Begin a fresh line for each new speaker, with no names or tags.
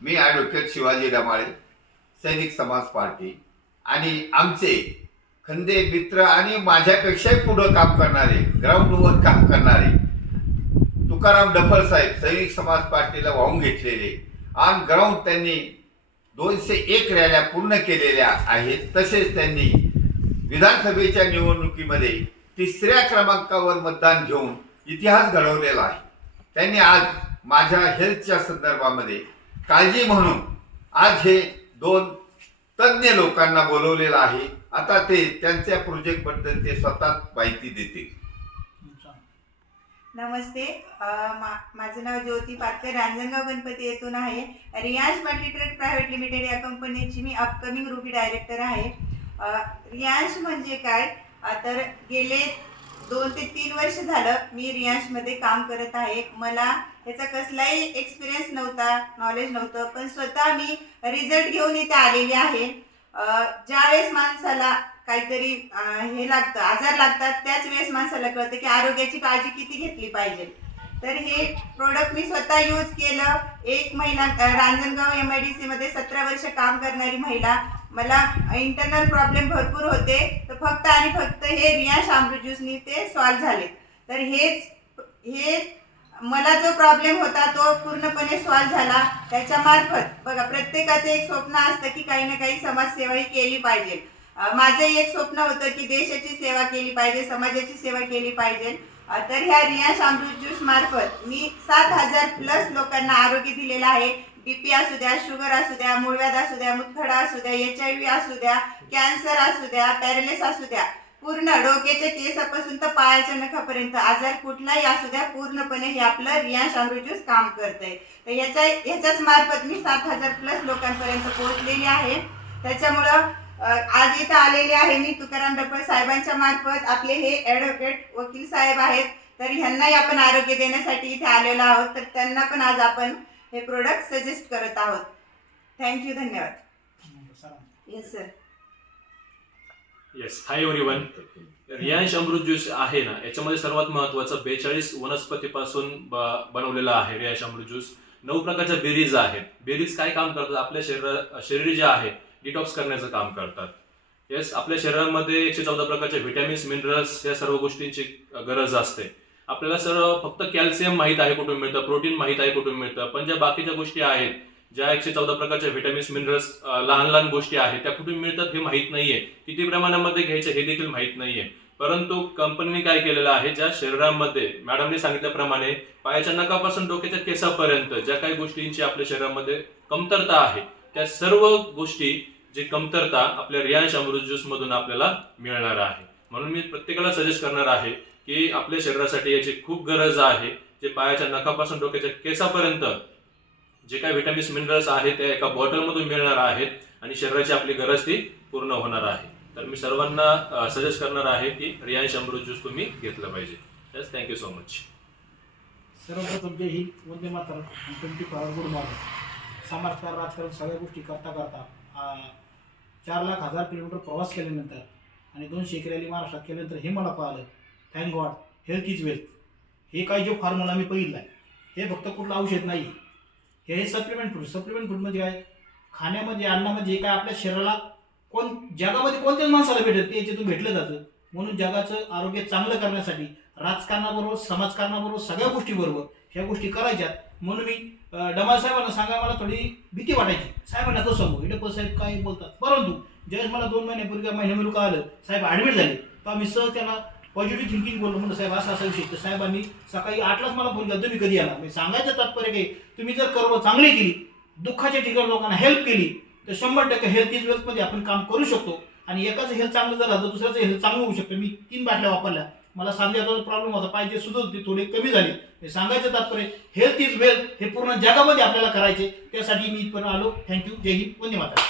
मी advocate Shivaji Damale सैनिक समाज party आणि आमचे खंदे मित्र आणि माझ्यापेक्षाही पुढं काम करणारे ग्राउंडवर काम करणारे तुकाराम डफल साहेब सैनिक समाज पार्टीला वाहून घेतलेले ऑन ग्राउंड त्यांनी दोनशे एक रॅल्या पूर्ण केलेल्या आहेत. तसेच त्यांनी विधानसभेच्या निवडणुकीमध्ये तिसऱ्या क्रमांकावर मतदान घेऊन इतिहास घडवलेला आहे. त्यांनी आज माझ्या हेल्थच्या संदर्भामध्ये काळजी म्हणून आज हे दोन तज्ज्ञ लोकांना बोलवलेलं आहे. आता ते त्यांच्या प्रोजेक्टबद्दल ते स्वतः माहिती देतील.
नमस्ते. मा- माझं नाव ज्योती पाटकर रांजणगाव गणपती येथून आहे. रियांश मल्टीट्रेड प्रायव्हेट लिमिटेड या कंपनीची मी अपकमिंग रुबी डायरेक्टर आहे. अ, रियांश म्हणजे काय? तर गेले दोन ते तीन वर्ष झालं मी रियांशमध्ये काम करत आहे. मला ह्याचा कसलाही एक्सपिरियन्स नव्हता नॉलेज नव्हतं पण स्वतः मी रिझल्ट घेऊन इथे आलेली आहे. ज्यावेळेस माणसाला काहीतरी हे लागतं आजार लागतात त्याच वेळेस माणसाला कळतं की आरोग्याची काळजी किती घेतली पाहिजे. तर हे प्रोडक्ट मी स्वतः यूज केलं. एक महिला रांजणगाव एम आय डी सीमध्ये सतरा वर्ष काम करणारी महिला मला इंटरनल प्रॉब्लेम भरपूर होते. तर फक्त आणि फक्त हे रिया शामरू ज्यूसनी ते सॉल्व्ह झाले. तर हेच हे मला जो प्रॉब्लेम होता तो पूर्णपणे सॉल्व्ह झाला. त्याच्यामार्फत बघा प्रत्येकाचं एक स्वप्न असतं की काही ना काही समाजसेवा ही केली पाहिजे. माझं एक स्वप्न होतं की देशाची सेवा केली पाहिजे समाजाची सेवा केली पाहिजे. तर ह्या रिया अमृत ज्यूस मार्फत मी सात हजार प्लस लोकांना आरोग्य दिलेलं आहे. बीपी असू द्या शुगर असू द्या मूळव्याध असू द्या मुतखडा असू द्या एच आय व्ही असू द्या कॅन्सर असू द्या पॅरेलिस असू द्या पूर्ण डोक्याच्या केसापासून तर पायाच्या नखापर्यंत आजार कुठलाही असू द्या पूर्णपणे हे आपलं रियांश अमृज्यूस काम करतंय. तर याच्या ह्याच्याच मार्फत मी सात हजार प्लस लोकांपर्यंत पोहोचलेली आहे. त्याच्यामुळं आज इथं आलेले आहे मी तुकाराम डप्पळ साहेबांच्या मार्फत. आपले हे ॲडव्होकेट वकील साहेब आहेत. तर ह्यांनाही आपण आरोग्य देण्यासाठी इथे आलेलो आहोत. तर त्यांना पण आज आपण हे प्रोडक्ट सजेस्ट करत आहोत. थँक्यू धन्यवाद. Yes sir
yes hi everyone Riyansh Amrut juice आहे ना याच्यामध्ये सर्वात महत्वाचं बेचाळीस वनस्पतीपासून बनवलेला बनवलेलं आहे रियांश अमृत ज्यूस. नऊ प्रकारच्या बेरीज आहेत. बेरीज काय काम करतात? आपल्या शरीर शरीर जे आहे डिटॉक्स करण्याचं काम करतात. येस आपल्या शरीरामध्ये एकशे चौदा प्रकारचे व्हिटॅमिन्स मिनरल्स या सर्व गोष्टींची गरज असते. आपल्याला सर फक्त कॅल्शियम माहीत आहे कुठून मिळतं प्रोटीन माहीत आहे कुठून मिळतं पण ज्या बाकीच्या गोष्टी आहेत ज्या एकशे चौदा प्रकारच्या व्हिटॅमिन्स मिनरल्स लहान लहान गोष्टी आहेत त्या कुठून मिळतात हे माहीत नाहीये. किती प्रमाणामध्ये घ्यायचं हे देखील माहीत नाहीये. परंतु कंपनीने काय केलेलं आहे ज्या शरीरामध्ये मॅडमने सांगितल्याप्रमाणे पायाच्या नकापासून डोक्याच्या केसापर्यंत ज्या काही गोष्टींची आपल्या शरीरामध्ये कमतरता आहे त्या सर्व गोष्टी जी कमतरता आपल्या रियांश अमृत ज्यूस मधून आपल्याला मिळणार आहे. म्हणून मी प्रत्येकाला सजेस्ट करणार आहे की आपल्या शरीरासाठी याची खूप गरज आहे जे पायाच्या नखापासून डोक्याच्या केसापर्यंत जे काही व्हिटॅमिन्स मिनरल्स आहेत त्या एका बॉटलमधून मिळणार आहेत आणि शरीराची आपली गरज ती पूर्ण होणार आहे. तर मी सर्वांना सजेस्ट करणार आहे की रियांश अमृत ज्यूस तुम्ही घेतलं पाहिजे. यस थँक्यू सो मच
सर्वप्रथम जय हिंद वंदे मातरम ट्वेंटी फोर गुड मॉर्निंग समाजकारण राजकारण सगळ्या गोष्टी करता करता चार लाख हजार किलोमीटर प्रवास केल्यानंतर आणि दोनशे एक रॅली महाराष्ट्रात केल्यानंतर हे मला कळालं thank God health is wealth हे काही जो फॉर्म्युला मी बघितला आहे हे फक्त कुठलं औषध नाही हे हे सप्लिमेंट फूड सप्लिमेंट फूड म्हणजे काय? खाण्यामध्ये अन्नामध्ये जे काय आपल्या शरीराला कोण जगामध्ये कोणत्याच माणसाला भेटत ते याच्यातून भेटलं जातं. म्हणून जगाचं आरोग्य चांगलं करण्यासाठी राजकारणाबरोबर समाजकारणाबरोबर सगळ्या गोष्टीबरोबर ह्या गोष्टी करायच्यात. म्हणून मी डमाल साहेबांना सांगा मला थोडी भीती वाटायची. साहेबांना कसं सांगू. इडप्पा साहेब काय बोलतात. परंतु ज्यावेळेस मला दोन महिन्यापूर्वी महिन्या मिळून आलं साहेब ॲडमिट झाले. तर आम्ही सहज त्याला पॉझिटिव्ह थिंकिंग बोललो म्हणलं साहेब असा असा विषय. तर साहेबांनी सकाळी आठलाच मला फोन केला तुम्ही कधी आला? मी सांगायचं तात्पर्य काही तुम्ही जर कर्म चांगली केली दुःखाच्या ठिकाणी लोकांना हेल्प केली तर शंभर टक्के हेल्थ इज वेल्थमध्ये आपण काम करू शकतो. आणि एकाचं हेल्थ चांगलं झालं तर दुसऱ्याचं हेल्थ चांगलं होऊ शकतं. मी तीन बाटल्या वापरल्या. मला सांध्याचा प्रॉब्लेम होता पाहिजे सुद्धा होती थोडी कमी झाले. हे सांगायचं तात्पर्य हेल्थ इज वेल्थ हे पूर्ण जगामध्ये आपल्याला करायचे. त्यासाठी मी इथपर्यंत आलो. थँक्यू जय हिंद. वंदे माता